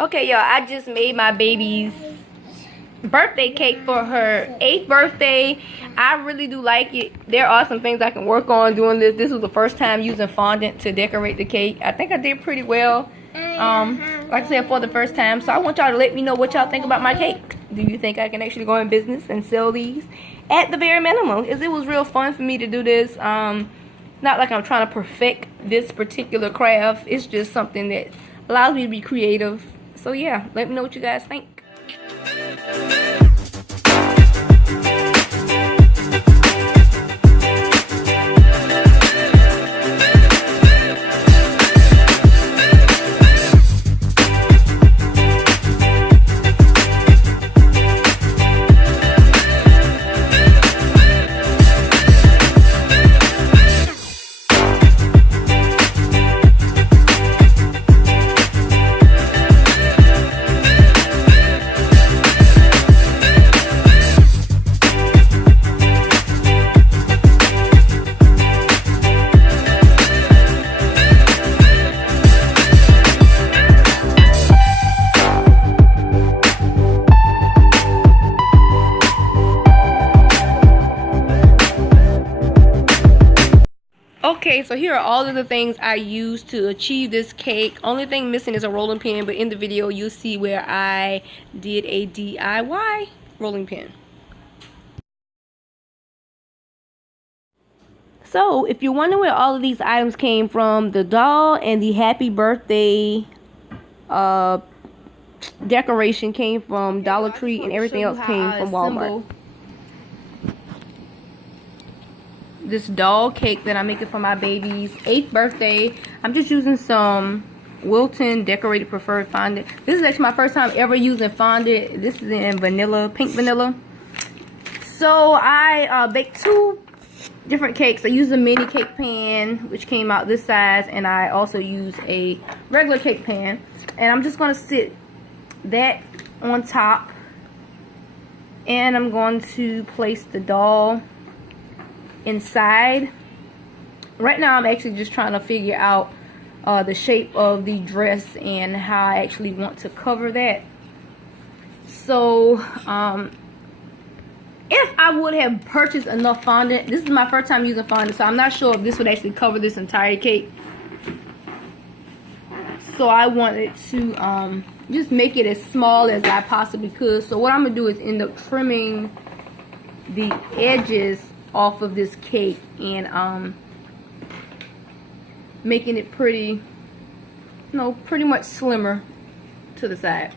Okay, y'all, I just made my baby's birthday cake for her 8th birthday. I really do like it. There are some things I can work on doing this. This was the first time using fondant to decorate the cake. I think I did pretty well. Like I said, for the first time. So I want y'all to let me know what y'all think about my cake. Do you think I can actually go in business and sell these? At the very minimum, it was real fun for me to do this. Not like I'm trying to perfect this particular craft. It's just something that allows me to be creative. So yeah, let me know what you guys think. Okay, so here are all of the things I used to achieve this cake. Only thing missing is a rolling pin, but in the video you'll see where I did a DIY rolling pin. So if you're wondering where all of these items came from, the doll and the happy birthday decoration came from Dollar Tree, and everything else came from Walmart. This doll cake that I'm making for my baby's 8th birthday. I'm just using some Wilton decorated preferred fondant. This is actually my first time ever using fondant. This is in vanilla, pink vanilla. So I baked 2 different cakes. I used a mini cake pan, which came out this size, and I also used a regular cake pan. And I'm just going to sit that on top, and I'm going to place the doll inside. Right now I'm actually just trying to figure out the shape of the dress and how I actually want to cover that. So if I would have purchased enough fondant, this is my first time using fondant, so I'm not sure if this would actually cover this entire cake. So I wanted to just make it as small as I possibly could. So what I'm gonna do is end up trimming the edges off of this cake and making it pretty, pretty much slimmer to the side.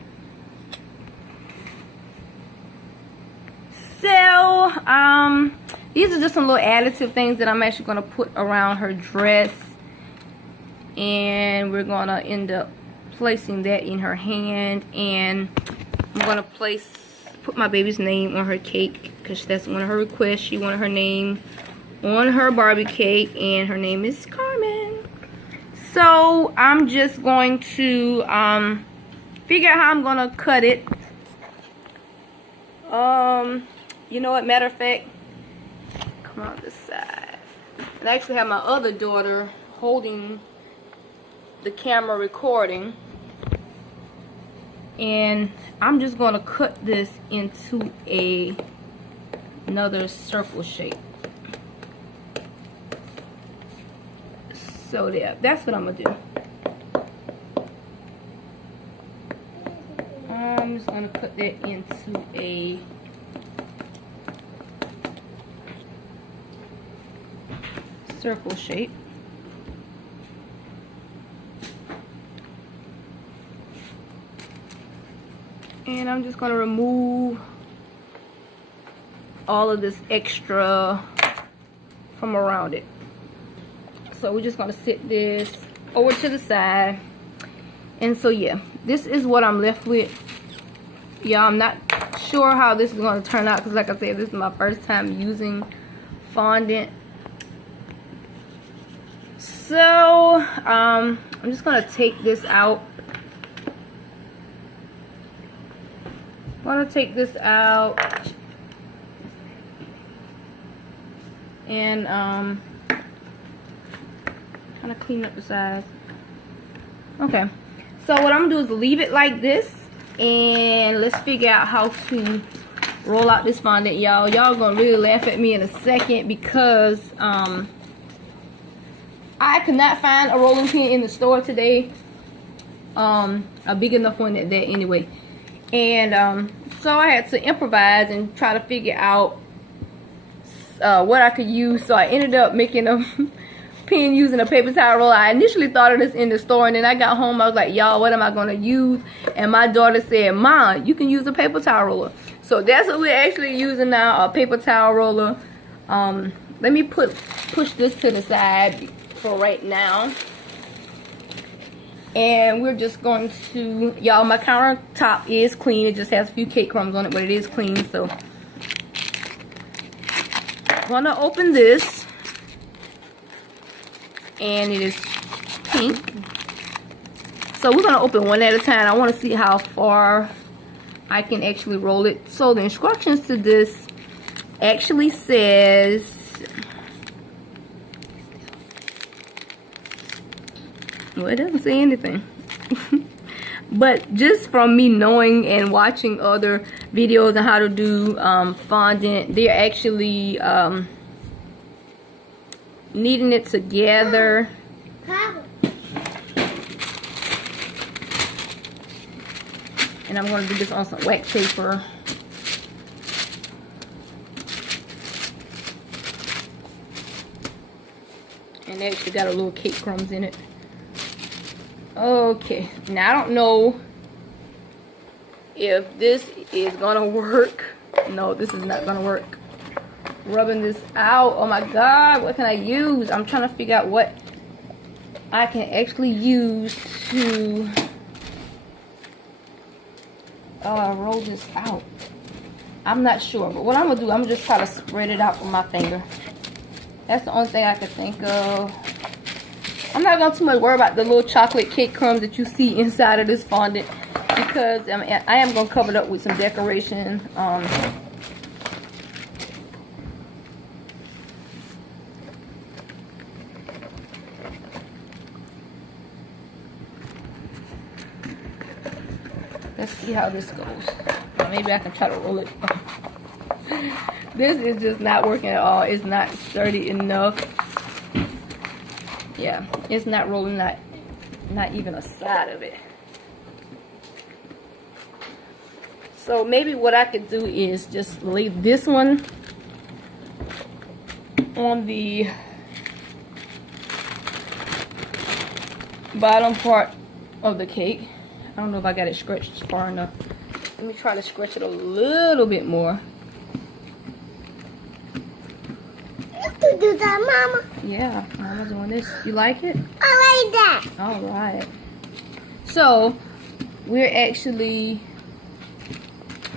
So these are just some little additive things that I'm actually going to put around her dress, and we're going to end up placing that in her hand, and I'm going to put my baby's name on her cake because that's one of her requests. She wanted her name on her Barbie cake, and her name is Carmen. So I'm just going to figure out how I'm going to cut it. You know what, matter of fact, come on this side. I actually have my other daughter holding the camera recording, and I'm just going to cut this into another circle shape. So yeah, that's what I'm going to do. I'm just going to put that into a circle shape. And I'm just going to remove all of this extra from around it. So we're just going to sit this over to the side. And so yeah, this is what I'm left with. Yeah, I'm not sure how this is going to turn out because like I said, this is my first time using fondant. So I'm just going to take this out want to take this out and kind of clean up the sides. Okay, so what I'm gonna do is leave it like this, and let's figure out how to roll out this fondant, y'all. Y'all gonna really laugh at me in a second because I could not find a rolling pin in the store today, a big enough one at that anyway. And so I had to improvise and try to figure out what I could use. So I ended up making a pin using a paper towel roller. I initially thought of this in the store, and then I got home, I was like, y'all, what am I gonna use? And my daughter said, Mom, you can use a paper towel roller. So that's what we're actually using now, a paper towel roller. Let me push this to the side for right now. And we're just going to, y'all, my countertop is clean. It just has a few cake crumbs on it, but it is clean. So I'm gonna open this, and it is pink. So we're gonna open one at a time. I want to see how far I can actually roll it. So the instructions to this actually says, well, it doesn't say anything. But just from me knowing and watching other videos on how to do fondant, they're actually kneading it together. And I'm going to do this on some wax paper. And they actually got a little cake crumbs in it. Okay, now I don't know if this is gonna work. No, this is not gonna work. Rubbing this out. Oh my God, what can I use? I'm trying to figure out what I can actually use to roll this out. I'm not sure, but what I'm gonna do, I'm gonna just try to spread it out with my finger. That's the only thing I can think of. I'm not gonna too much worry about the little chocolate cake crumbs that you see inside of this fondant, because I am gonna cover it up with some decoration. Let's see how this goes. Well, maybe I can try to roll it. This is just not working at all. It's not sturdy enough. Yeah, it's not rolling, not even a side of it. So maybe what I could do is just leave this one on the bottom part of the cake. I don't know if I got it stretched far enough. Let me try to stretch it a little bit more. To do that, Mama. Yeah, Mama's doing this. You like it? I like that. All right. So we're actually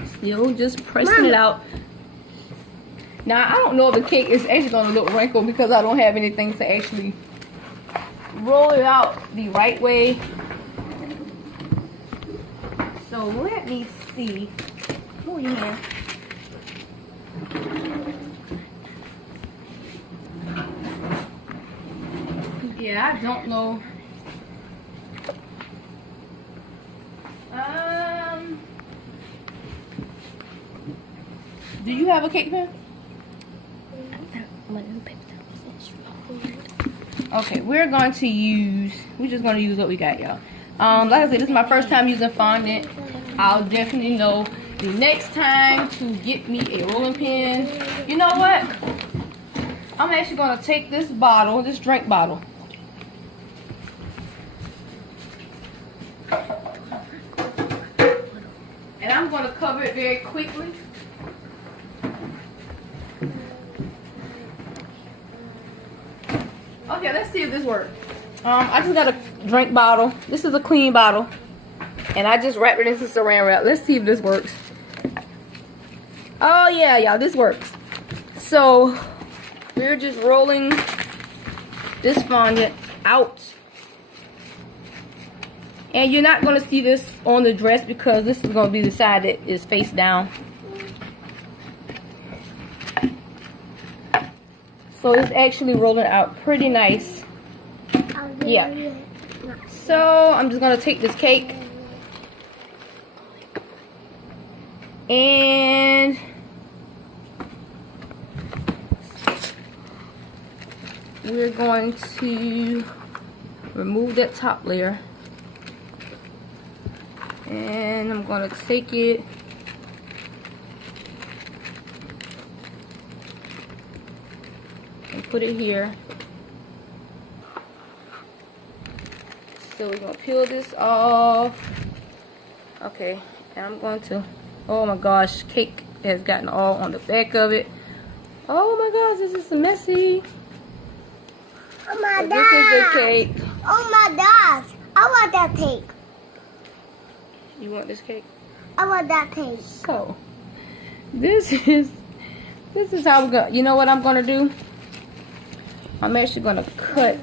still just pressing it out. Now I don't know if the cake is actually gonna look wrinkled because I don't have anything to actually roll it out the right way. So let me see. Oh yeah. Yeah, I don't know. Do you have a cake pan? Okay, we're just gonna use what we got, y'all. Like I said, this is my first time using fondant. I'll definitely know the next time to get me a rolling pin. You know what? I'm actually gonna take this bottle, this drink bottle. And I'm gonna cover it very quickly. Okay, let's see if this works. I just got a drink bottle. This is a clean bottle. And I just wrapped it into saran wrap. Let's see if this works. Oh yeah, y'all, this works. So we're just rolling this fondant out And you're not going to see this on the dress because this is going to be the side that is face down. So it's actually rolling out pretty nice. Yeah. So I'm just going to take this cake. And we're going to remove that top layer. And I'm going to take it and put it here. So we're going to peel this off. Okay, and I'm going to, oh my gosh, cake has gotten all on the back of it. Oh my gosh, this is messy. Oh my So gosh. this is the cake. Oh my gosh. I want that cake. You want this cake? I want that cake. So this is how we're gonna, you know what I'm gonna do? I'm actually gonna cut.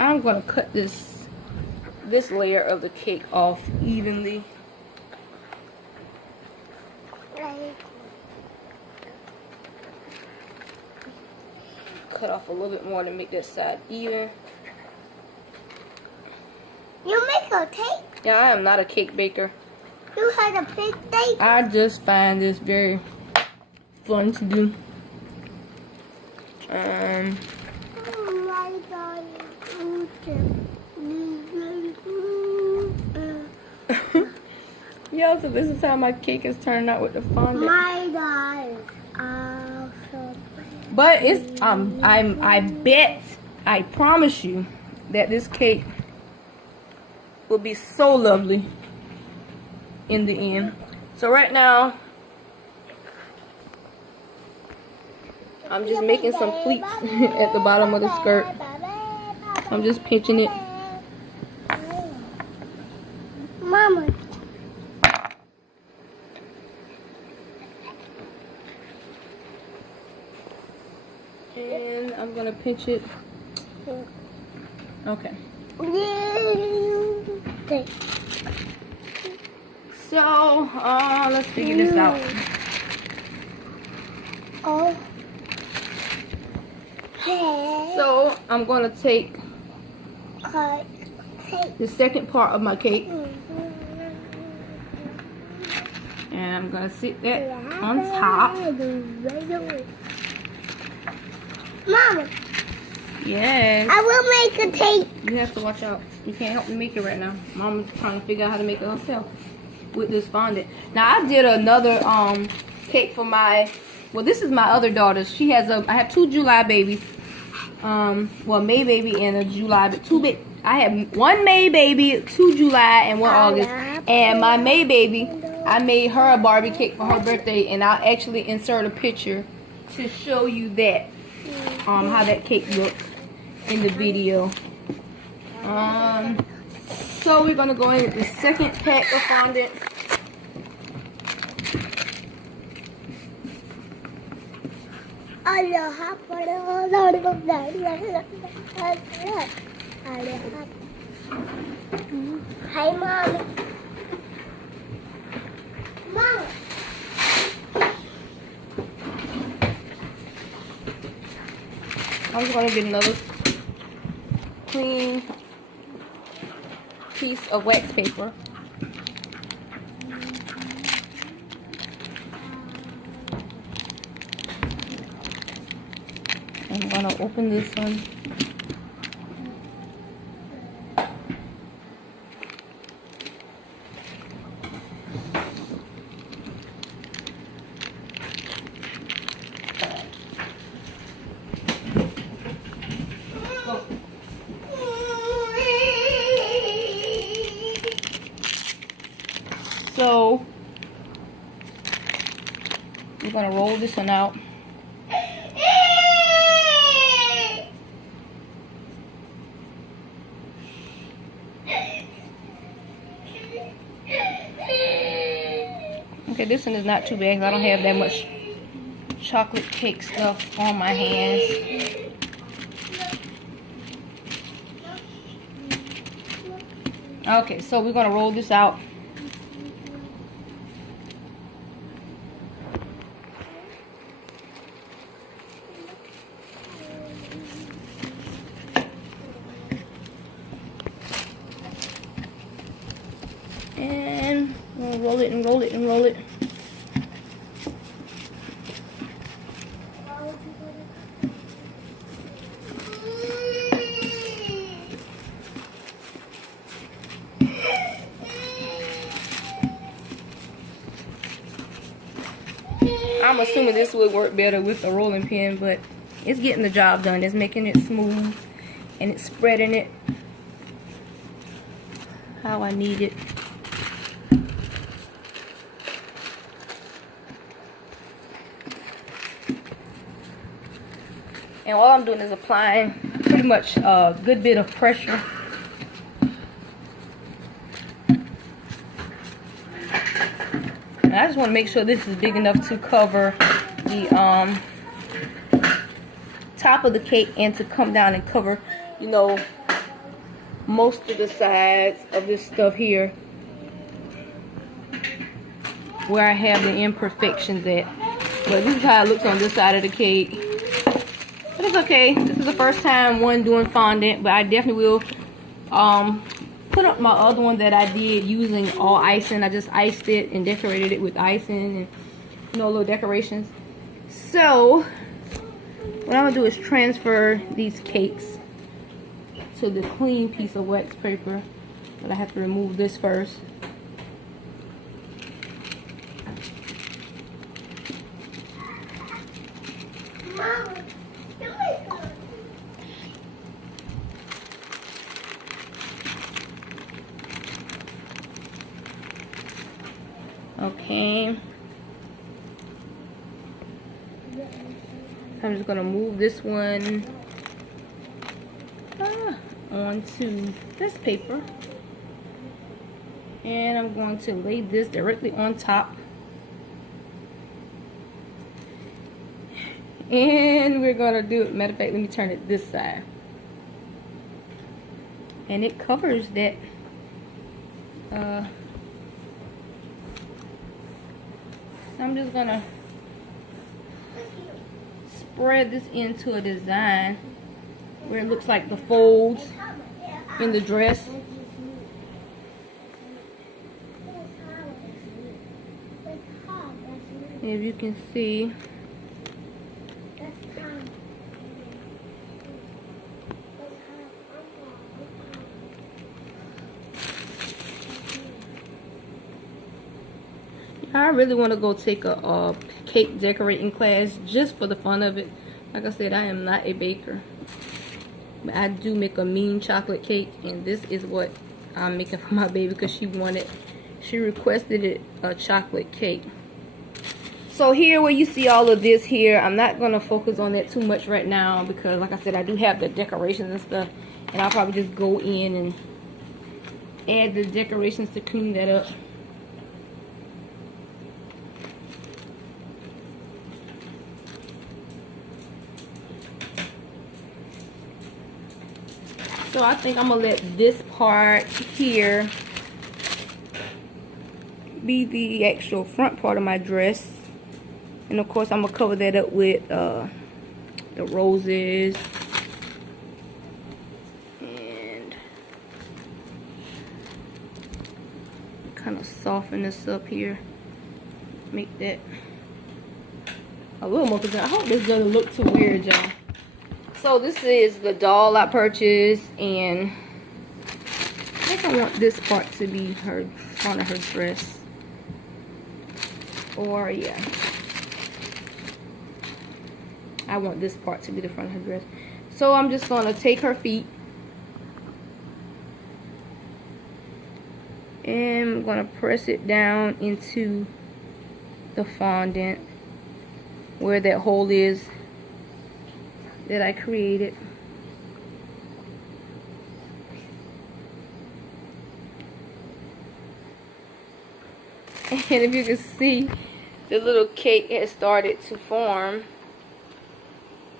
I'm gonna cut this layer of the cake off evenly. Cut off a little bit more to make that side even. You make a cake? Yeah, I am not a cake baker. You had a big cake? I just find this very fun to do. Oh my God. Yeah, so this is how my cake is turning out with the fondant. My God. Also. But it's I promise you that this cake will be so lovely in the end. So right now I'm just making some pleats at the bottom of the skirt. I'm just pinching it. Mama. And I'm gonna pinch it. Okay. Okay. So, let's figure this out. Oh. Hey. So, I'm gonna take Take. the second part of my cake and I'm gonna sit that on top. Mama, Yes. I will make a cake. You have to watch out. You can't help me make it right now. Mama's trying to figure out how to make it herself with this fondant. Now I did another cake for my, well, this is my other daughter. She has I have 2 July babies. Well, May baby and a July, but I have 1 May baby, 2 July, and 1 August. And my May baby, I made her a Barbie cake for her birthday, and I'll actually insert a picture to show you that, how that cake looks in the video. So we're gonna go in with the second pack of fondant. Hi, Mom. Mom. I'm just gonna get another clean piece of wax paper. I'm gonna open this one. So we're gonna roll this one out. Okay, this one is not too bad. I don't have that much chocolate cake stuff on my hands. Okay, so we're gonna roll this out. And we'll roll it and roll it and roll it. I'm assuming this would work better with the rolling pin, but it's getting the job done. It's making it smooth and it's spreading it how I need it. And all I'm doing is applying pretty much a good bit of pressure. And I just want to make sure this is big enough to cover the top of the cake and to come down and cover, you know, most of the sides of this stuff here where I have the imperfections at. But this is how it looks on this side of the cake. But it's okay. This is the first time doing fondant, but I definitely will put up my other one that I did using all icing. I just iced it and decorated it with icing and, you know, little decorations. So what I'm gonna do is transfer these cakes to the clean piece of wax paper, but I have to remove this first. Okay, I'm just gonna move this one onto this paper, and I'm going to lay this directly on top, and we're gonna do it. Matter of fact, let me turn it this side, and it covers that I'm just gonna spread this into a design where it looks like the folds in the dress. If you can see, I really want to go take a cake decorating class just for the fun of it. Like I said, I am not a baker, but I do make a mean chocolate cake, and this is what I'm making for my baby because she requested it, a chocolate cake. So here where you see all of this here, I'm not going to focus on that too much right now because, like I said, I do have the decorations and stuff, and I'll probably just go in and add the decorations to clean that up. So I think I'm going to let this part here be the actual front part of my dress. And of course I'm going to cover that up with the roses. And kind of soften this up here. Make that a little more presentable. I hope this doesn't look too weird, y'all. So this is the doll I purchased, and I think I want this part to be her front of her dress. Or yeah, I want this part to be the front of her dress. So I'm just gonna take her feet and I'm gonna press it down into the fondant where that hole is that I created. And if you can see, the little cake has started to form,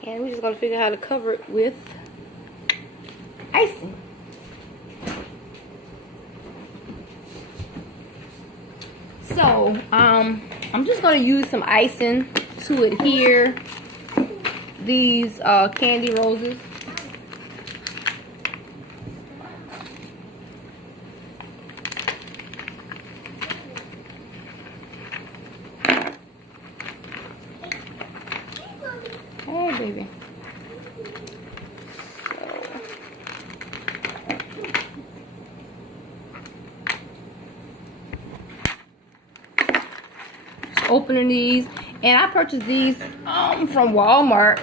and we're just gonna figure out how to cover it with icing. So, I'm just gonna use some icing to adhere these candy roses. Hey, baby. Just opening these, and I purchased these from Walmart,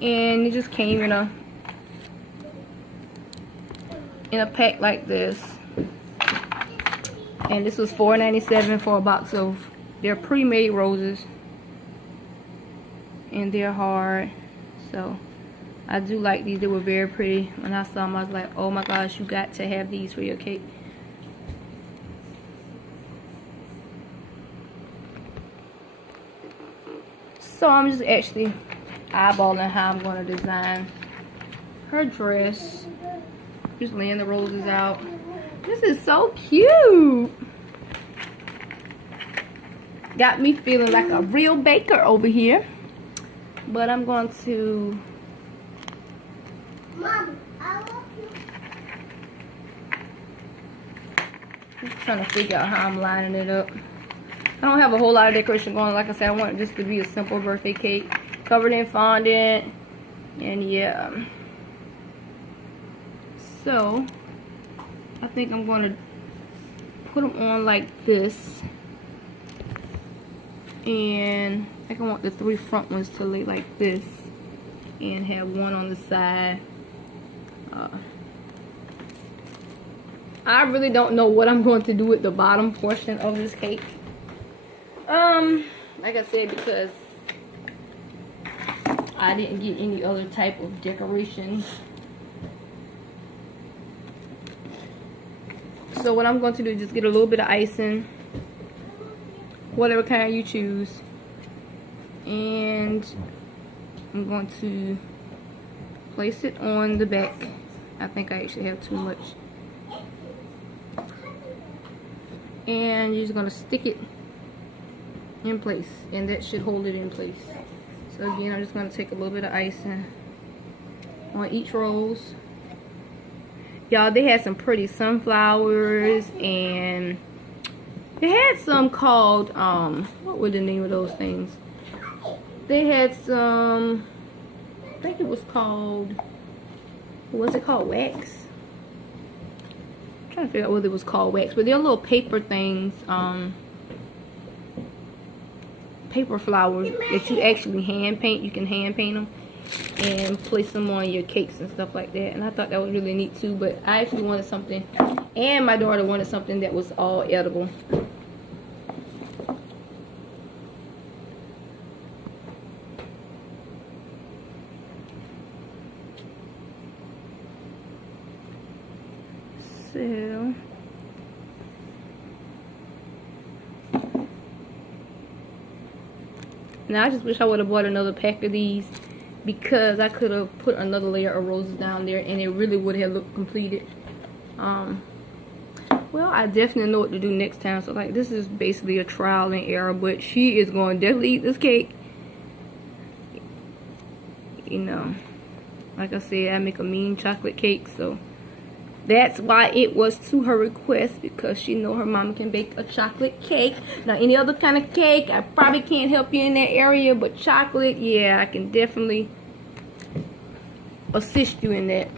and it just came in a pack like this, and this was $4.97 for a box of their pre-made roses. And they're hard, so I do like these. They were very pretty. When I saw them, I was like, oh my gosh, you got to have these for your cake. So I'm just actually eyeballing how I'm going to design her dress. Just laying the roses out. This is so cute. Got me feeling like a real baker over here. But I'm going to... Mom, I love you. Just trying to figure out how I'm lining it up. I don't have a whole lot of decoration going on. Like I said, I want it just to be a simple birthday cake. Covered in fondant. And yeah. So, I think I'm going to put them on like this. And I think I want the 3 front ones to lay like this, and have one on the side. I really don't know what I'm going to do with the bottom portion of this cake. Like I said, because I didn't get any other type of decoration. So what I'm going to do is just get a little bit of icing, whatever kind you choose, and I'm going to place it on the back. I think I actually have too much. And you're just going to stick it in place, and that should hold it in place. So again, I'm just going to take a little bit of icing on each rose. Y'all, they had some pretty sunflowers, and they had some called, what were the name of those things? They had some, I think it was called, was it called wax? I'm trying to figure out whether it was called wax, but they're little paper things, paper flowers that you actually hand paint. You can hand paint them and place them on your cakes and stuff like that. And I thought that was really neat too, but I actually wanted something, and my daughter wanted something that was all edible. So now I just wish I would have bought another pack of these, because I could have put another layer of roses down there and it really would have looked completed. Well, I definitely know what to do next time. So like, this is basically a trial and error, but she is going to definitely eat this cake. You know, like I said, I make a mean chocolate cake, so that's why it was to her request, because she know her mama can bake a chocolate cake. Now, any other kind of cake, I probably can't help you in that area, but chocolate, yeah, I can definitely assist you in that.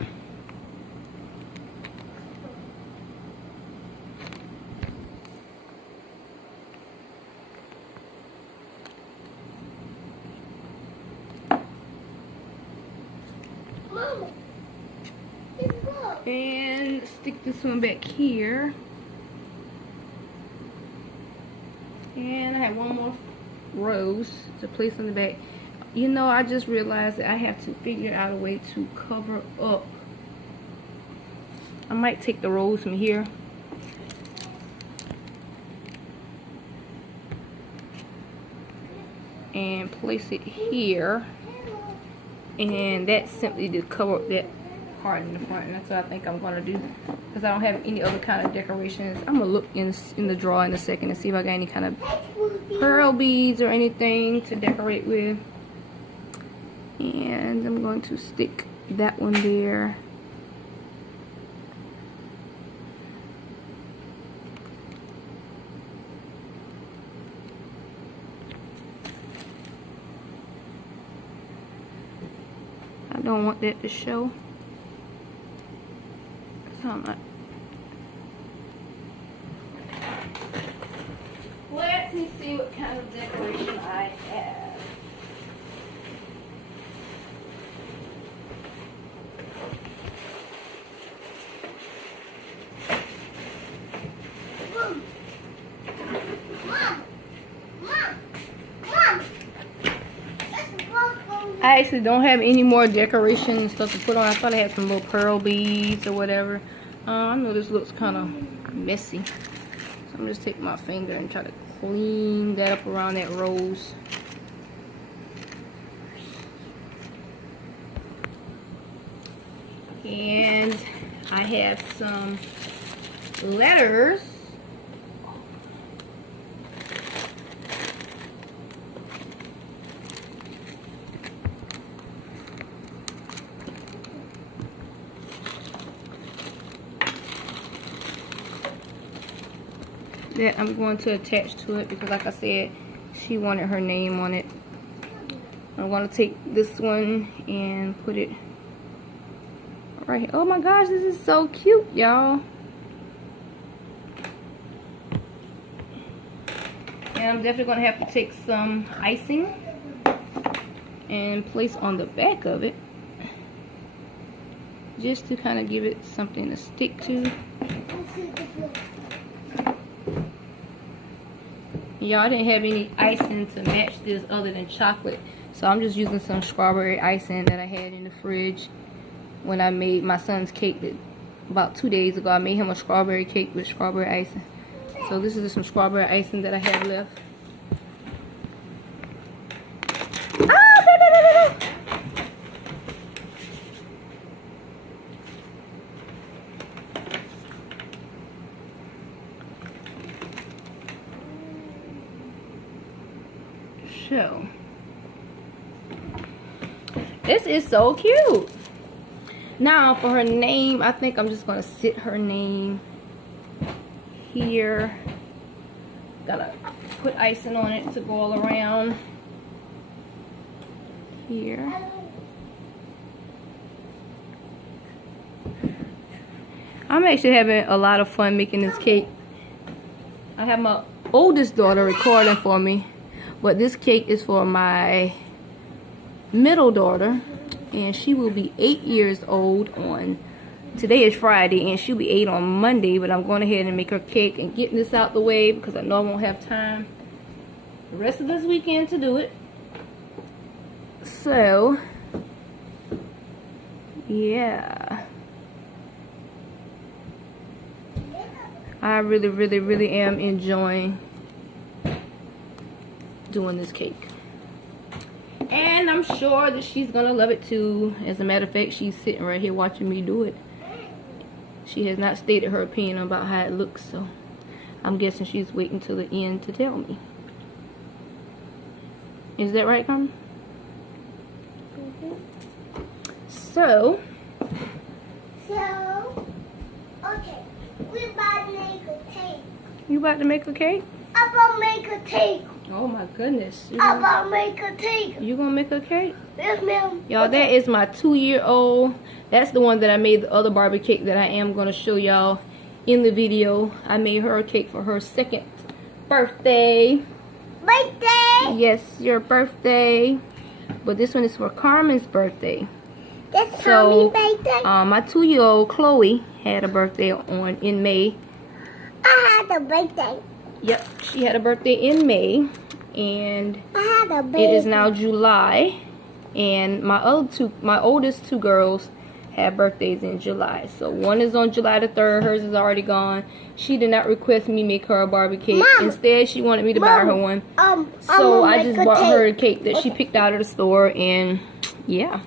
Mama, it's good. And stick this one back here. And I have one more rose to place on the back. You know, I just realized that I have to figure out a way to cover up. I might take the rose from here and place it here, and that's simply to cover up that heart in the front, and that's what I think I'm gonna do, because I don't have any other kind of decorations. I'm gonna look in the drawer in a second and see if I got any kind of pearl beads or anything to decorate with. And I'm going to stick that one there. I don't want that to show. So I'm not. Let me see what kind of decoration I have. I actually don't have any more decoration and stuff to put on. I thought I had some little pearl beads or whatever. I know this looks kind of messy. So I'm just taking my finger and try to clean that up around that rose. And I have some letters. That I'm going to attach to it because, like I said, she wanted her name on it. I'm going to take this one and put it right here. Oh my gosh, this is so cute, y'all. And I'm definitely going to have to take some icing and place on the back of it, just to kind of give it something to stick to. Y'all, didn't have any icing to match this other than chocolate, so I'm just using some strawberry icing that I had in the fridge when I made my son's cake about 2 days ago. I made him a strawberry cake with strawberry icing. So this is some strawberry icing that I have left. So this is so cute. Now for her name, I think I'm just gonna sit her name here. Gotta put icing on it to go all around here. I'm actually having a lot of fun making this cake. I have my oldest daughter recording for me, but this cake is for my middle daughter, and she will be 8 years old on, today is Friday, and she'll be 8 on Monday. But I'm going ahead and make her cake and getting this out the way because I know I won't have time the rest of this weekend to do it. So yeah, I really am enjoying doing this cake, and I'm sure that she's gonna love it too. As a matter of fact, she's sitting right here watching me do it. She has not stated her opinion about how it looks, so I'm guessing she's waiting till the end to tell me. Is that right, Carmen? So, okay, we're about to make a cake. You about to make a cake? I'm about to make a cake. Oh my goodness. I'm about to make a cake. You gonna make a cake? Yes, ma'am. Y'all, that is my 2-year-old. That's the one that I made the other Barbie cake that I am gonna show y'all in the video. I made her a cake for her 2nd birthday. Birthday. Yes, your birthday. But this one is for Carmen's birthday. That's So, Tommy's birthday. my 2-year-old Chloe had a birthday in May. I had a birthday. Yep, she had a birthday in May, and I had a birthday. it is now July, and my oldest two girls have birthdays in July. So one is on July the 3rd. Hers is already gone. She did not request me make her a Barbie cake. Mom, Instead, she wanted me to buy her one. So I just bought her a cake that she picked out of the store, and yeah.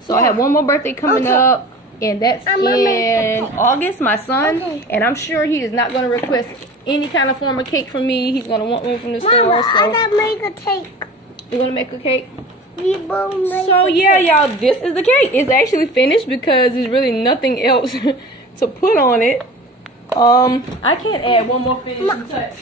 So I have one more birthday coming up. and that's in August, my son. And I'm sure he is not going to request any kind of form of cake from me. He's going to want one from the store. Mama, So I gotta make a cake. you're going to make a cake? We both make So yeah, y'all, this is the cake. It's actually finished because there's really nothing else to put on it. I can't add one more finishing touch.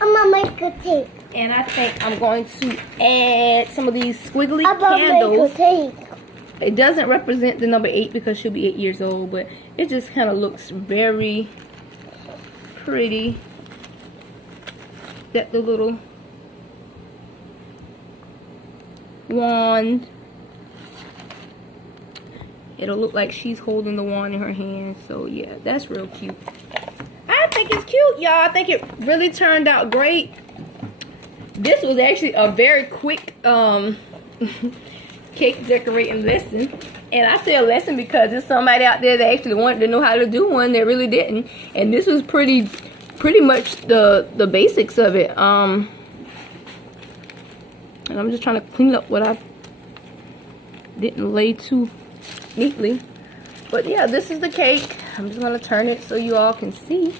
I'm gonna make a cake. And I think I'm going to add some of these squiggly I'm gonna candles. make a cake. It doesn't represent the number 8 because she'll be 8 years old, but it just kind of looks very pretty. Got the little wand. It'll look like she's holding the wand in her hand. So yeah, that's real cute. I think it's cute, y'all. I think it really turned out great. This was actually a very quick cake decorating lesson. And I say a lesson because there's somebody out there that actually wanted to know how to do one that really didn't. And this was pretty much the basics of it. And I'm just trying to clean up what I didn't lay too neatly. But yeah, this is the cake. I'm just gonna turn it so you all can see.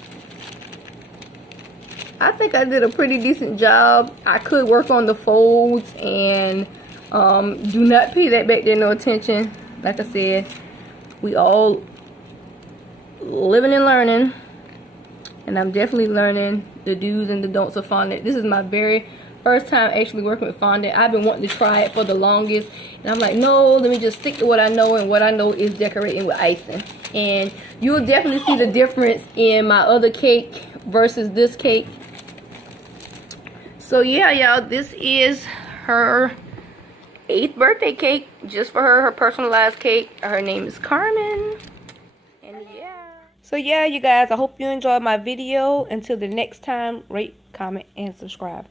I think I did a pretty decent job. I could work on the folds, and do not pay that back there no attention. Like I said, we all living and learning, and I'm definitely learning the do's and the don'ts of fondant. This is my very first time actually working with fondant. I've been wanting to try it for the longest, and I'm like, no, let me just stick to what I know, and what I know is decorating with icing. And you'll definitely see the difference in my other cake versus this cake. So yeah, y'all, this is her 8th birthday cake, just for her personalized cake. Her name is Carmen. And yeah. So yeah, you guys, I hope you enjoyed my video. Until the next time, rate, comment, and subscribe.